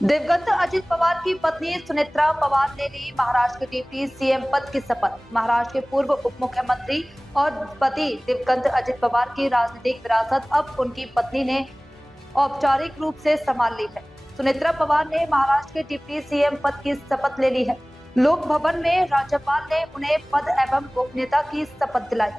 दिवंगत अजित पवार की पत्नी सुनेत्रा पवार ने ली महाराष्ट्र के डिप्टी सीएम पद की शपथ। महाराष्ट्र के पूर्व उप मुख्यमंत्री और पति दिवंगत अजित पवार की राजनीतिक विरासत अब उनकी पत्नी ने औपचारिक रूप से संभाल ली है। सुनेत्रा पवार ने महाराष्ट्र के डिप्टी सीएम पद की शपथ ले ली है। लोक भवन में राज्यपाल ने उन्हें पद एवं गोपनीयता की शपथ दिलाई।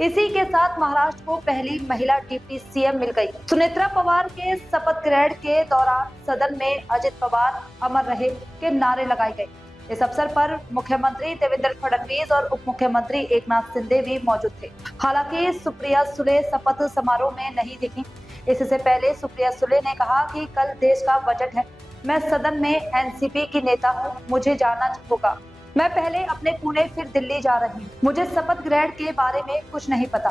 इसी के साथ महाराष्ट्र को पहली महिला डिप्टी सीएम मिल गई। सुनेत्रा पवार के शपथ ग्रहण के दौरान सदन में अजित पवार अमर रहे के नारे लगाए गए। इस अवसर पर मुख्यमंत्री देवेंद्र फडणवीस और उप मुख्यमंत्री एकनाथ शिंदे भी मौजूद थे। हालांकि सुप्रिया सुले शपथ समारोह में नहीं दिखी। इससे पहले सुप्रिया सुले ने कहा कि कल देश का बजट है, मैं सदन में एनसीपी की नेता हूँ, मुझे जाना होगा। मैं पहले अपने पुणे फिर दिल्ली जा रही हूँ, मुझे शपथ ग्रहण के बारे में कुछ नहीं पता।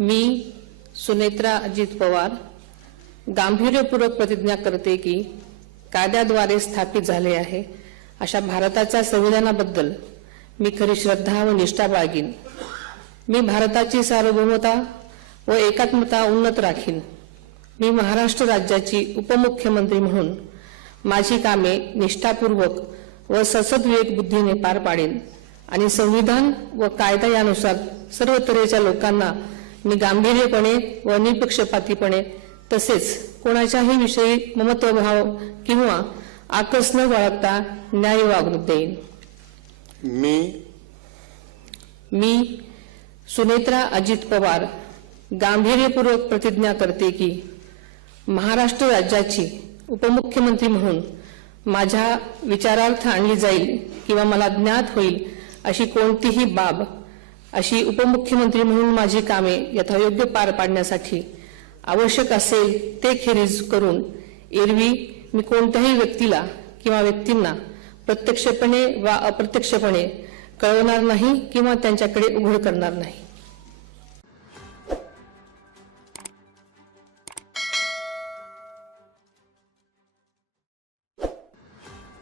मी सुनेत्रा अजित पवार गांभीर्यपूर्वक प्रतिज्ञा करते की कायद्याद्वारे स्थापित झाले आहे अशा भारताच्या संविधानाबद्दल मी खरी श्रद्धा व निष्ठा बाळगीन। मी भारताची सार्वभौमता व एकात्मता उन्नत राखीन। मी महाराष्ट्र राज्याची उपमुख्यमंत्री म्हणून माझी कामे निष्ठापूर्वक व ससद्विवेक बुद्धीने पार पाडेन आणि संविधान व कायदा यानुसार सर्व तऱ्हेच्या लोकांना मी गांभीर्यपणे व निपक्षपातीपणे तसेच कोणाच्याही विषयी ममत्वभाव किंवा आकस न बाळगता न्याय वागणूक देईन। मी सुनेत्रा अजित पवार गांभीर्यपूर्वक प्रतिज्ञा करते की महाराष्ट्र राज्याची उपमुख्यमंत्री म्हणून माझ्या विचारार्थ आणली जाईल किंवा मला ज्ञात होईल अशी कोणतीही बाब अशी उपमुख्यमंत्री म्हणून माझी कामे यथायोग्य पार पाडण्यासाठी आवश्यक असेल ते खेरीज करून एरवी मी कोणत्याही व्यक्तीला किंवा व्यक्तींना प्रत्यक्षपणे वा अप्रत्यक्षपणे कळवणार नाही किंवा त्यांच्याकडे उघड करणार नाही।